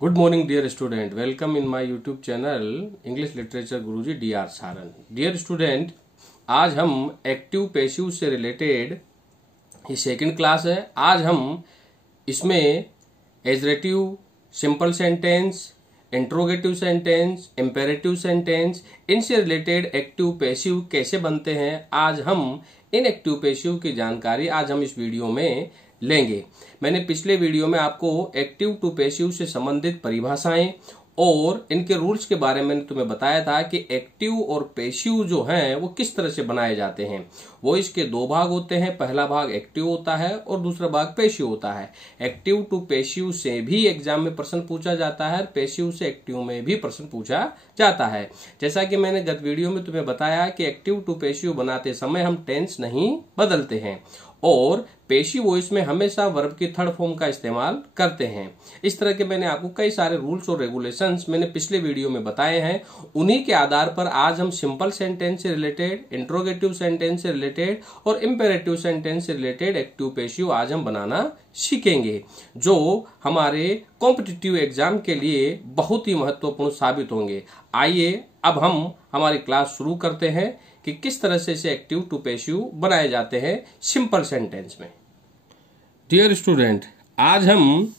Good morning dear student, welcome in my YouTube channel English literature Guruji DR Saran. Dear student, आज हम active passive से related ये second class है। आज हम इसमें assertive, simple sentence, interrogative sentence, imperative sentence, इनसे रिलेटेड एक्टिव पैसिव कैसे बनते हैं, आज हम इन एक्टिव पैसिव की जानकारी आज हम इस वीडियो में लेंगे। मैंने पिछले वीडियो में आपको एक्टिव टू पैसिव से संबंधित परिभाषाएं और इनके रूल्स के बारे में तुम्हें बताया था कि एक्टिव और पैसिव जो हैं वो किस तरह से बनाए जाते हैं। वो इसके दो भाग होते हैं, पहला भाग एक्टिव होता है और दूसरा भाग पैसिव होता है। एक्टिव टू पैसिव से भी एग्जाम में प्रश्न पूछा जाता है, पैसिव से एक्टिव में भी प्रश्न पूछा जाता है। जैसा कि मैंने गत वीडियो में तुम्हें बताया कि एक्टिव टू पैसिव बनाते समय हम टेंस नहीं बदलते हैं और पैसिव वॉइस में हमेशा वर्ब की थर्ड फॉर्म का इस्तेमाल करते हैं। इस तरह के मैंने आपको कई सारे रूल्स और रेगुलेशंस मैंने पिछले वीडियो में बताए हैं। उन्हीं के आधार पर आज हम सिंपल सेंटेंस से रिलेटेड, इंट्रोगेटिव सेंटेंस से रिलेटेड और इंपेरेटिव सेंटेंस से रिलेटेड एक्टिव पैसिव आज हम बनाना सीखेंगे, जो हमारे कॉम्पिटिटिव एग्जाम के लिए बहुत ही महत्वपूर्ण साबित होंगे। आइए अब हम हमारी क्लास शुरू करते हैं कि किस तरह से इसे एक्टिव टू पैसिव बनाए जाते हैं सिंपल सेंटेंस में। डियर स्टूडेंट, आज हम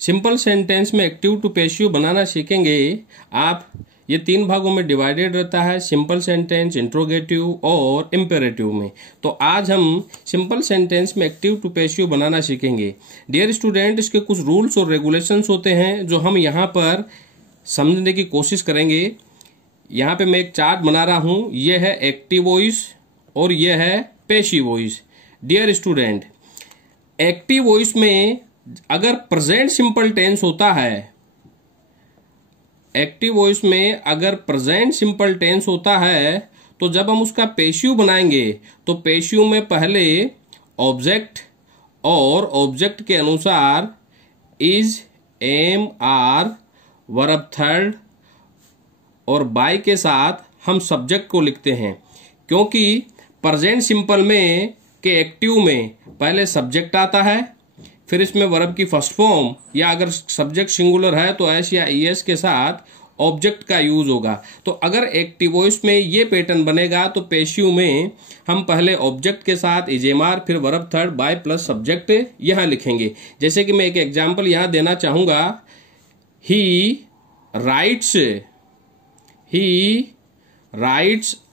सिंपल सेंटेंस में एक्टिव टू पैसिव बनाना सीखेंगे। आप ये तीन भागों में डिवाइडेड रहता है, सिंपल सेंटेंस, इंट्रोगेटिव और इंपेरेटिव में। तो आज हम सिंपल सेंटेंस में एक्टिव टू पैसिव बनाना सीखेंगे। डियर स्टूडेंट, इसके कुछ रूल्स और रेगुलेशंस होते हैं जो हम यहाँ पर समझने की कोशिश करेंगे। यहाँ पे मैं एक चार्ट बना रहा हूं, यह है एक्टिव वॉइस और यह है passive voice. Dear student, active voice में अगर प्रेजेंट सिंपल टेंस होता है, एक्टिव वॉइस में अगर प्रेजेंट सिंपल टेंस होता है तो जब हम उसका पैसिव बनाएंगे तो पैसिव में पहले ऑब्जेक्ट और ऑब्जेक्ट के अनुसार is, am, are, verb third और बाय के साथ हम सब्जेक्ट को लिखते हैं, क्योंकि प्रेजेंट सिंपल में के एक्टिव में पहले सब्जेक्ट आता है, फिर इसमें वर्ब की फर्स्ट फॉर्म या अगर सब्जेक्ट सिंगुलर है तो एस या ईएस के साथ ऑब्जेक्ट का यूज होगा। तो अगर एक्टिव वॉइस में ये पैटर्न बनेगा तो पैसिव में हम पहले ऑब्जेक्ट के साथ इजेमार, फिर verb third, by plus subject यहां लिखेंगे। जैसे कि मैं एक एग्जाम्पल यहां देना चाहूंगा, ही राइट्स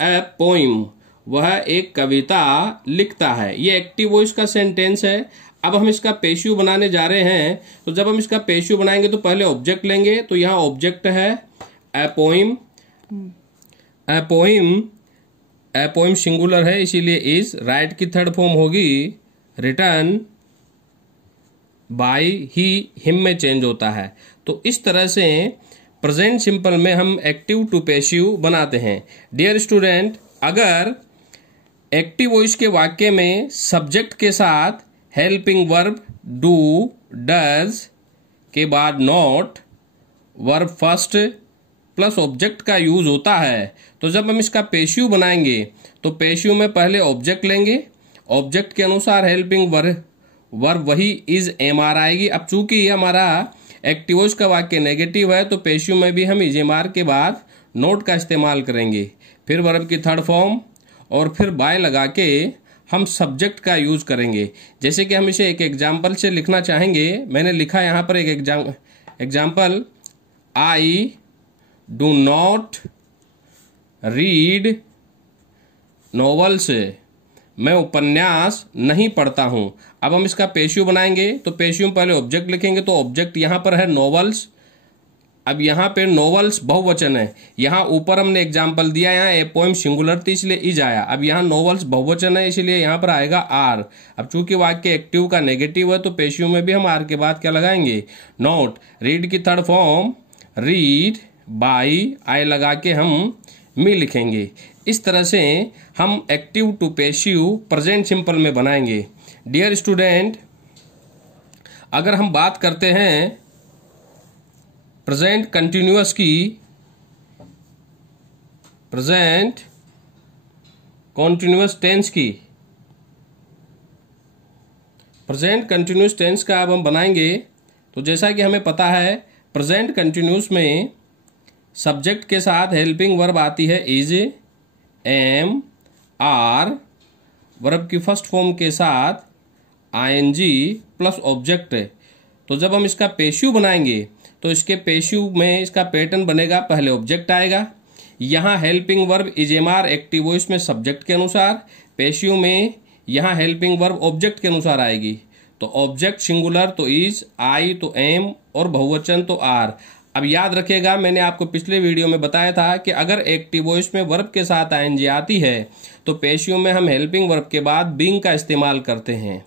ए पोइम, वह एक कविता लिखता है। ये एक्टिव वॉइस का सेंटेंस है। अब हम इसका पैसिव बनाने जा रहे हैं, तो जब हम इसका पैसिव बनाएंगे तो पहले ऑब्जेक्ट लेंगे। तो यहाँ ऑब्जेक्ट है ए पोइम, ए पोइम सिंगुलर है इसीलिए इज, राइट की थर्ड फॉर्म होगी रिटन बाय, ही, हिम में चेंज होता है। तो इस तरह से प्रेजेंट सिंपल में हम एक्टिव टू पैसिव बनाते हैं। डियर स्टूडेंट, अगर एक्टिव वॉइस के वाक्य में सब्जेक्ट के साथ हेल्पिंग वर्ब डू, डज के बाद not, verb first plus object का यूज होता है, तो जब हम इसका पैसिव बनाएंगे तो पैसिव में पहले ऑब्जेक्ट लेंगे, ऑब्जेक्ट के अनुसार हेल्पिंग वर्ब वही इज, एमआर आएगी। अब चूंकि हमारा एक्टिव वॉइस का वाक्य नेगेटिव है तो पैसिव में भी हम इजेमार के बाद नोट का इस्तेमाल करेंगे, फिर वर्ब की थर्ड फॉर्म और फिर बाय लगा के हम सब्जेक्ट का यूज करेंगे। जैसे कि हम इसे एक एग्जाम्पल से लिखना चाहेंगे। मैंने लिखा यहाँ पर एक example, I do not read novels, मैं उपन्यास नहीं पढ़ता हूं। अब हम इसका पैसिव बनाएंगे तो पैसिव में पहले ऑब्जेक्ट लिखेंगे, तो ऑब्जेक्ट यहां पर है नॉवेल्स। अब यहां पे नॉवेल्स बहुवचन है, यहां ऊपर हमने एग्जाम्पल दिया, यहाँ ए पोएम सिंगुलर थी इसलिए इज आया। अब यहाँ नॉवेल्स बहुवचन है इसलिए यहां पर आएगा आर। अब चूंकि वाक्य एक्टिव का नेगेटिव है तो पैसिव में भी हम आर के बाद क्या लगाएंगे, नॉट। रीड की third form read, by, I लगा के हम मी लिखेंगे। इस तरह से हम active to passive present simple में बनाएंगे। डियर स्टूडेंट, अगर हम बात करते हैं प्रेजेंट कंटिन्यूअस की, प्रेजेंट कॉन्टिन्यूअस टेंस की, प्रेजेंट कंटिन्यूअस टेंस का अब हम बनाएंगे तो जैसा कि हमें पता है प्रेजेंट कंटिन्यूस में सब्जेक्ट के साथ हेल्पिंग वर्ब आती है इज, एम, आर, वर्ब की फर्स्ट फॉर्म के साथ आईएनजी प्लस ऑब्जेक्ट। तो जब हम इसका पेशिव बनाएंगे तो इसके पेशिव में इसका पैटर्न बनेगा, पहले ऑब्जेक्ट आएगा, यहाँ हेल्पिंग वर्ब इजेमार एक्टिव वॉइस में सब्जेक्ट के अनुसार, पेशिव में यहाँ हेल्पिंग वर्ब ऑब्जेक्ट के अनुसार आएगी। तो ऑब्जेक्ट सिंगुलर तो इज, आई तो एम और बहुवचन तो आर। अब याद रखिएगा, मैंने आपको पिछले वीडियो में बताया था कि अगर एक्टिव वॉइस में वर्ब के साथ आईएनजी आती है तो पेशिव में हम हेल्पिंग वर्ब के बाद बीइंग का इस्तेमाल करते हैं।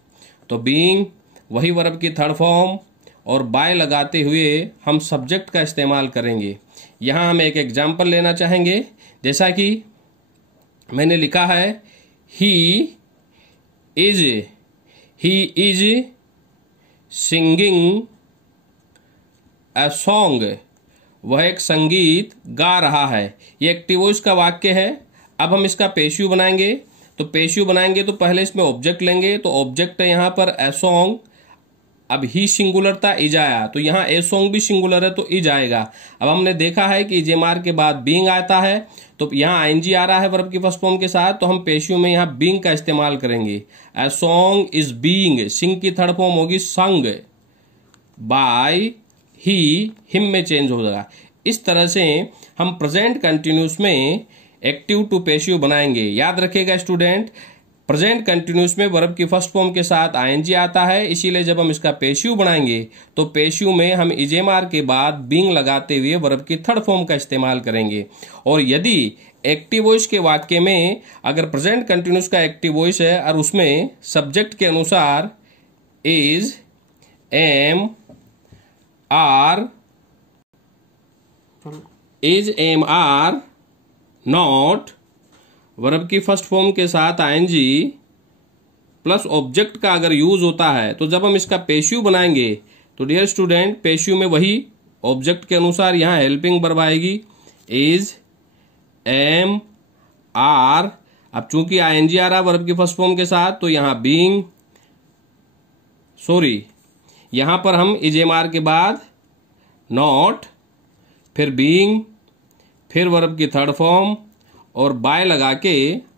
तो बीइंग वही वर्ब की थर्ड फॉर्म और बाय लगाते हुए हम सब्जेक्ट का इस्तेमाल करेंगे। यहाँ हम एक एग्जाम्पल लेना चाहेंगे, जैसा कि मैंने लिखा है he is singing a song, वह एक संगीत गा रहा है। ये एक्टिव वॉइस का वाक्य है। अब हम इसका पेशिव बनाएंगे। तो पेशिव बनाएंगे तो पहले इसमें ऑब्जेक्ट लेंगे। तो ऑब्जेक्ट है यहाँ पर अ सॉन्ग। अब ही सिंगुलर था, इज आया, तो यहाँ ए सॉन्ग भी सिंगुलर है तो इज आएगा। अब हमने देखा है कि इजेमार के बाद बीइंग आता है, तो यहाँ आईएनजी आ रहा है वर्ब की फर्स्ट फॉर्म के साथ, तो हम पेशिव में यहाँ बीइंग का इस्तेमाल करेंगे। अ सॉन्ग इज बीइंग, सिंग की थर्ड फॉर्म होगी संग, बाय ही, हिम में चेंज हो जाएगा। इस तरह से हम प्रेजेंट कंटिन्यूस में एक्टिव टू पेशिव बनाएंगे। याद रखिएगा स्टूडेंट, प्रेजेंट कंटिन्यूस में वर्ब की फर्स्ट फॉर्म के साथ आईएनजी आता है, इसीलिए जब हम इसका पेशिव बनाएंगे तो पेशिव में हम इजेमार के बाद बीइंग लगाते हुए वर्ब की थर्ड फॉर्म का इस्तेमाल करेंगे। और यदि एक्टिव वॉइस के वाक्य में अगर प्रेजेंट कंटिन्यूस का एक्टिव वॉइस है और उसमें सब्जेक्ट के अनुसार is, am, are, is, am, are, not, verb की फर्स्ट फॉर्म के साथ आईएनजी प्लस ऑब्जेक्ट का अगर यूज होता है, तो जब हम इसका पेशिव बनाएंगे तो डियर स्टूडेंट पेशिव में वही ऑब्जेक्ट के अनुसार यहाँ हेल्पिंग वर्ब आएगी इज, एम, आर। अब चूंकि आईएनजी आ रहा वर्ब की फर्स्ट फॉर्म के साथ, तो यहाँ बीइंग, यहाँ पर हम इजेमार के बाद नॉट, फिर बीइंग, फिर वर्ब की थर्ड फॉर्म और बाय लगा के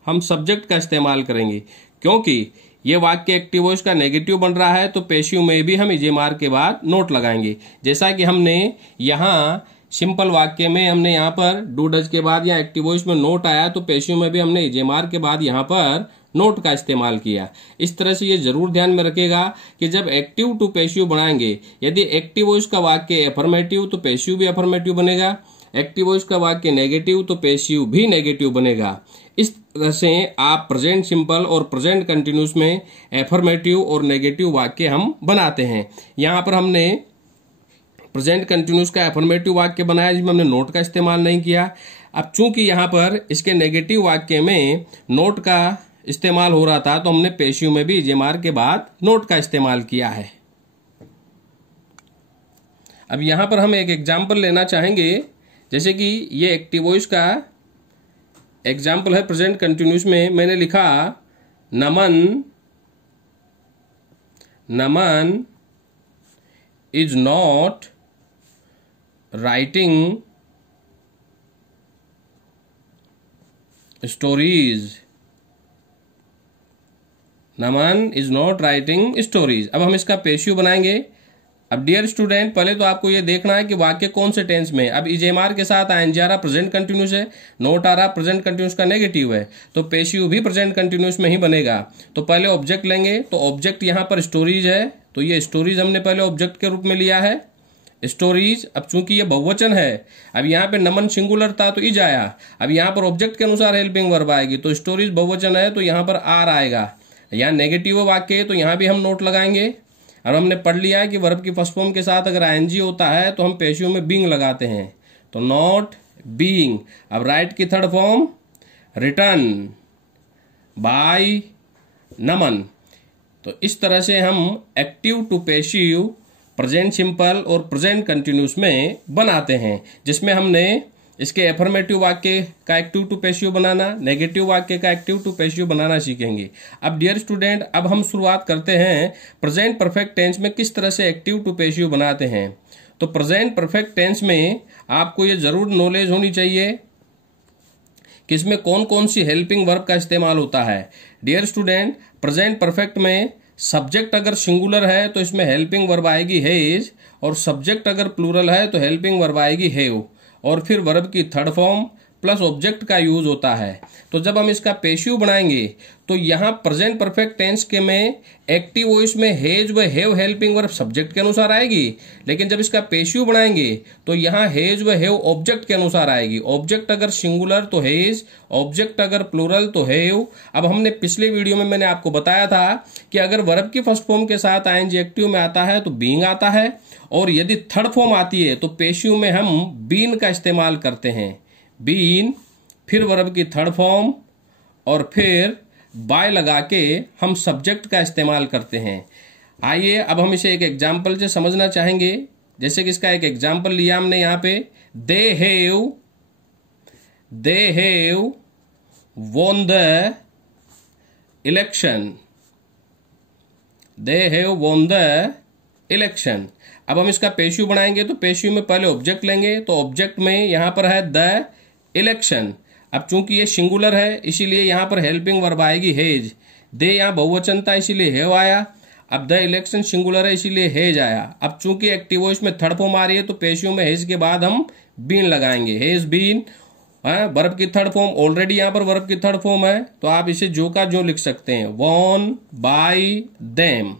हम सब्जेक्ट का इस्तेमाल करेंगे। क्योंकि ये वाक्य एक्टिव वॉइस का नेगेटिव बन रहा है तो पेशिव में भी हम इजेमार के बाद नोट लगाएंगे। जैसा कि हमने यहाँ सिंपल वाक्य में हमने यहाँ पर डू डज के बाद यहाँ एक्टिव वॉइस में नोट आया, तो पेशिव में भी हमने इजेमार के बाद यहाँ पर नोट का इस्तेमाल किया। इस तरह से ये जरूर ध्यान में रखेगा कि जब एक्टिव टू पेशिव बनाएंगे, यदि एक्टिव वॉइस का वाक्य अफर्मेटिव तो पेशिव भी अफर्मेटिव बनेगा, एक्टिव वॉइस का वाक्य नेगेटिव तो पेशिव भी नेगेटिव बनेगा। इस तरह से आप प्रेजेंट सिंपल और प्रेजेंट कंटिन्यूस में एफर्मेटिव और नेगेटिव वाक्य हम बनाते हैं। यहाँ पर हमने प्रेजेंट कंटिन्यूस का एफर्मेटिव वाक्य बनाया जिसमें हमने नोट का इस्तेमाल नहीं किया। अब चूंकि यहाँ पर इसके नेगेटिव वाक्य में नोट का इस्तेमाल हो रहा था, तो हमने पेशिव में भी इजेमार के बाद नोट का इस्तेमाल किया है। अब यहाँ पर हम एक एग्जाम्पल लेना चाहेंगे, जैसे कि ये एक्टिव वॉइस का एग्जाम्पल है प्रेजेंट कंटिन्यूस में। मैंने लिखा Naman is not writing stories, Naman is not writing stories. अब हम इसका पेशिव बनाएंगे। अब डियर स्टूडेंट, पहले तो आपको ये देखना है कि वाक्य कौन से टेंस में। अब इजेमार के साथ आईएनजी आ रहा प्रेजेंट कंटिन्यूस है, नोट आ रहा प्रेजेंट कंटिन्यूस का नेगेटिव है, तो पेशिव भी प्रेजेंट कंटिन्यूस में ही बनेगा। तो पहले ऑब्जेक्ट लेंगे, तो ऑब्जेक्ट यहाँ पर स्टोरीज है, तो ये स्टोरीज हमने पहले ऑब्जेक्ट के रूप में लिया है, स्टोरीज। अब चूंकि ये बहुवचन है, अब यहाँ पे नमन सिंगुलर था तो इज आया, अब यहाँ पर ऑब्जेक्ट के अनुसार हेल्पिंग वर्ब आएगी, तो स्टोरीज बहुवचन है तो यहाँ पर आर आएगा। यहाँ नेगेटिव वाक्य है तो यहाँ भी हम नोट लगाएंगे। और हमने पढ़ लिया है कि वर्ब की फर्स्ट फॉर्म के साथ अगर आईएनजी होता है तो हम पेशिव में बीइंग लगाते हैं, तो नॉट बीइंग। अब राइट की थर्ड फॉर्म रिटर्न बाय नमन। तो इस तरह से हम एक्टिव टू पेशिव प्रेजेंट सिंपल और प्रेजेंट कंटिन्यूस में बनाते हैं, जिसमें हमने इसके एफर्मेटिव वाक्य का एक्टिव टू पेशिव बनाना, नेगेटिव वाक्य का एक्टिव टू पेशिव बनाना सीखेंगे। अब डियर स्टूडेंट, अब हम शुरुआत करते हैं प्रेजेंट परफेक्ट टेंस में किस तरह से एक्टिव टू पेशिव बनाते हैं। तो प्रेजेंट परफेक्ट टेंस में आपको ये जरूर नॉलेज होनी चाहिए कि इसमें कौन कौन सी हेल्पिंग वर्ब का इस्तेमाल होता है। डियर स्टूडेंट, प्रेजेंट परफेक्ट में सब्जेक्ट अगर सिंगुलर है तो इसमें हेल्पिंग वर्ब आएगी हैज, और सब्जेक्ट अगर प्लूरल है तो हेल्पिंग वर्ब आएगी हैव, और फिर वर्ब की थर्ड फॉर्म प्लस ऑब्जेक्ट का यूज होता है। तो जब हम इसका पेशिव बनाएंगे तो यहाँ प्रेजेंट परफेक्ट टेंस के में एक्टिव वॉइस में हैज व हैव हेल्पिंग वर्ब सब्जेक्ट के अनुसार आएगी, लेकिन जब इसका पेशिव बनाएंगे तो यहाँ हैज व हैव ऑब्जेक्ट के अनुसार आएगी। ऑब्जेक्ट अगर सिंगुलर तो हैज, ऑब्जेक्ट अगर प्लूरल तो हैव। अब हमने पिछले वीडियो में मैंने आपको बताया था कि अगर वर्ब की फर्स्ट फॉर्म के साथ आईएनजी एक्टिव में आता है तो बीइंग आता है, और यदि थर्ड फॉर्म आती है तो पेशिव में हम बीन का इस्तेमाल करते हैं। बीन, फिर वर्ब की थर्ड फॉर्म, और फिर बाय लगा के हम सब्जेक्ट का इस्तेमाल करते हैं। आइए अब हम इसे एक एग्जाम्पल से समझना चाहेंगे। जैसे कि इसका एक एग्जाम्पल लिया हमने यहाँ पे, they have won the election. They have won the election. अब हम इसका पेशिव बनाएंगे तो पेशिव में पहले ऑब्जेक्ट लेंगे, तो ऑब्जेक्ट में यहां पर है द इलेक्शन। अब चूंकि ये सिंगुलर है इसीलिए यहां पर हेल्पिंग वर्ब आएगी हैज। दे यहां बहुवचन था इसीलिए हैव आया। अब द इलेक्शन सिंगुलर है इसीलिए हैज आया। अब चूंकि एक्टिव वॉइस में थर्ड फॉर्म आ रही है तो पेशिव में हैज के बाद हम बीन लगाएंगे, हैज बीन। वर्ब की थर्ड फॉर्म ऑलरेडी यहां पर वर्ब की थर्ड फॉर्म है, तो आप इसे जो का जो लिख सकते हैं, वॉन बाय देम।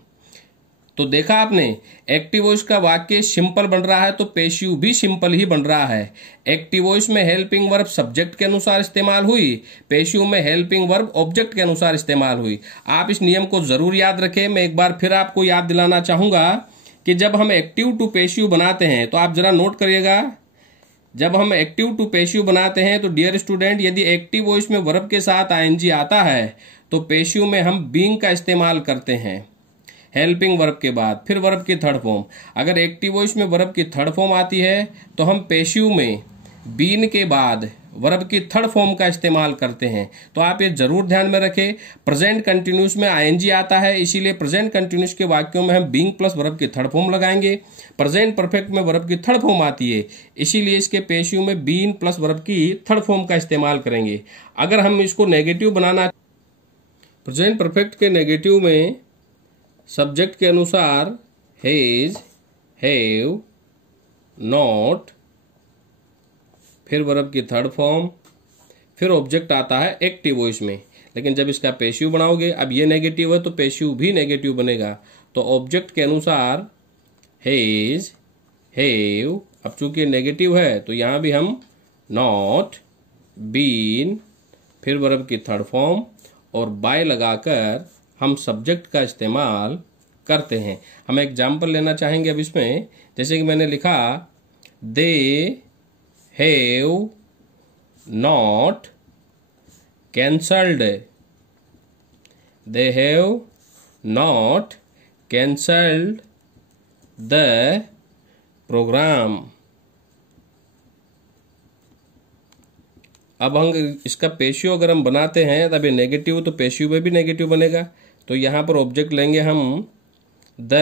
तो देखा आपने, एक्टिव वॉइस का वाक्य सिंपल बन रहा है तो पेशिव भी सिंपल ही बन रहा है। एक्टिव वॉइस में हेल्पिंग वर्ब सब्जेक्ट के अनुसार इस्तेमाल हुई, पेशिव में हेल्पिंग वर्ब ऑब्जेक्ट के अनुसार इस्तेमाल हुई। आप इस नियम को जरूर याद रखें। मैं एक बार फिर आपको याद दिलाना चाहूंगा कि जब हम एक्टिव टू पेशिव बनाते हैं तो आप जरा नोट करिएगा, जब हम एक्टिव टू पेशिव बनाते हैं तो डियर स्टूडेंट, यदि एक्टिव वॉइस में वर्ब के साथ आईएनजी आता है तो पेशिव में हम बीइंग का इस्तेमाल करते हैं हेल्पिंग वर्ब के बाद, फिर वर्ब की थर्ड फॉर्म। अगर एक्टिव वॉइस में वर्ब की थर्ड फॉर्म आती है तो हम पेशिव में बीन के बाद वर्ब की थर्ड फॉर्म का इस्तेमाल करते हैं। तो आप ये जरूर ध्यान में रखें। प्रेजेंट कंटिन्यूस में आईएनजी आता है इसीलिए प्रेजेंट कंटिन्यूस के वाक्यों में हम बीइंग प्लस वर्ब की थर्ड फॉर्म लगाएंगे। प्रेजेंट परफेक्ट में वर्ब की थर्ड फॉर्म आती है इसीलिए इसके पेशिव में बीन प्लस वर्ब की थर्ड फॉर्म का इस्तेमाल करेंगे। अगर हम इसको नेगेटिव बनाना, प्रेजेंट परफेक्ट के नेगेटिव में सब्जेक्ट के अनुसार हैज, हैव, नॉट, फिर वर्ब की थर्ड फॉर्म, फिर ऑब्जेक्ट आता है एक्टिव वॉइस में। लेकिन जब इसका पेशिव बनाओगे, अब ये नेगेटिव है तो पेशिव भी नेगेटिव बनेगा। तो ऑब्जेक्ट के अनुसार हैज, हैव, अब चूंकि नेगेटिव है तो यहां भी हम नॉट, बीन, फिर वर्ब की थर्ड फॉर्म और बाय लगाकर हम सब्जेक्ट का इस्तेमाल करते हैं। हम एग्जाम्पल लेना चाहेंगे अब इसमें। जैसे कि मैंने लिखा, they have not cancelled, they have not cancelled the programme. अब हम इसका पेशियो अगर हम बनाते हैं तब ये नेगेटिव, तो पेशियो में भी नेगेटिव बनेगा। तो यहां पर ऑब्जेक्ट लेंगे हम the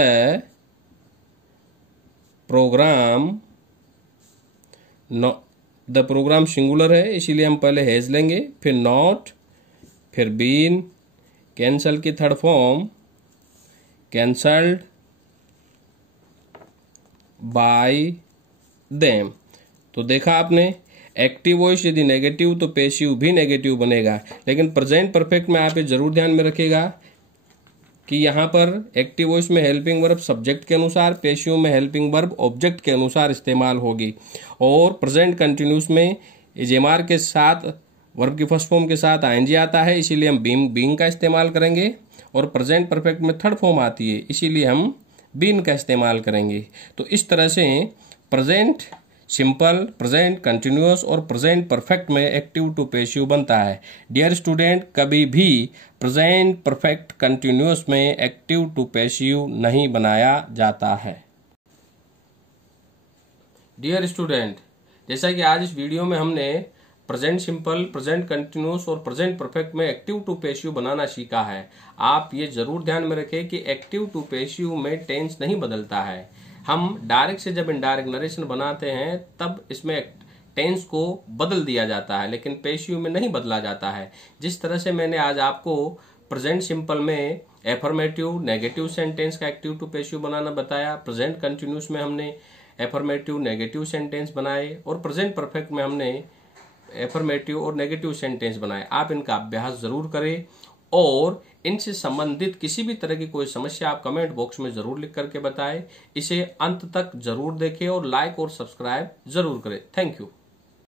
programme, the programme singular है इसीलिए हम पहले हैज लेंगे, फिर नॉट, फिर बीन, कैंसल की third form cancelled by them. तो देखा आपने, एक्टिव वॉइस यदि नेगेटिव तो पेशिव भी नेगेटिव बनेगा। लेकिन प्रेजेंट परफेक्ट में आप ये जरूर ध्यान में रखिएगा कि यहाँ पर एक्टिव वॉइस में हेल्पिंग वर्ब सब्जेक्ट के अनुसार, पेशिव में हेल्पिंग वर्ब ऑब्जेक्ट के अनुसार इस्तेमाल होगी। और प्रेजेंट कंटिन्यूस में जेमार के साथ वर्ब की फर्स्ट फॉर्म के साथ आईएनजी आता है इसीलिए हम बीइंग का इस्तेमाल करेंगे। और प्रेजेंट परफेक्ट में थर्ड फॉर्म आती है इसीलिए हम बीन का इस्तेमाल करेंगे। तो इस तरह से प्रेजेंट सिंपल, प्रेजेंट कंटिन्यूअस और प्रेजेंट परफेक्ट में एक्टिव टू पेशिव बनता है। डियर स्टूडेंट, कभी भी प्रेजेंट परफेक्ट कंटिन्यूअस में एक्टिव टू पेशिव नहीं बनाया जाता है। डियर स्टूडेंट, जैसा कि आज इस वीडियो में हमने प्रेजेंट सिंपल, प्रेजेंट कंटिन्यूअस और प्रेजेंट परफेक्ट में एक्टिव टू पेशिव बनाना सीखा है। आप ये जरूर ध्यान में रखें कि एक्टिव टू पेशिव में टेंस नहीं बदलता है। हम डायरेक्ट से जब इनडायरेक्ट नरेशन बनाते हैं तब इसमें टेंस को बदल दिया जाता है, लेकिन पेशिव में नहीं बदला जाता है। जिस तरह से मैंने आज आपको प्रेजेंट सिंपल में एफर्मेटिव नेगेटिव सेंटेंस का एक्टिव टू पेशिव बनाना बताया, प्रेजेंट कंटिन्यूस में हमने एफर्मेटिव नेगेटिव सेंटेंस बनाए, और प्रेजेंट परफेक्ट में हमने एफर्मेटिव और नेगेटिव सेंटेंस बनाए। आप इनका अभ्यास जरूर करें, और इनसे संबंधित किसी भी तरह की कोई समस्या आप कमेंट बॉक्स में जरूर लिख करके बताएं। इसे अंत तक जरूर देखें और लाइक और सब्सक्राइब जरूर करें। Thank you.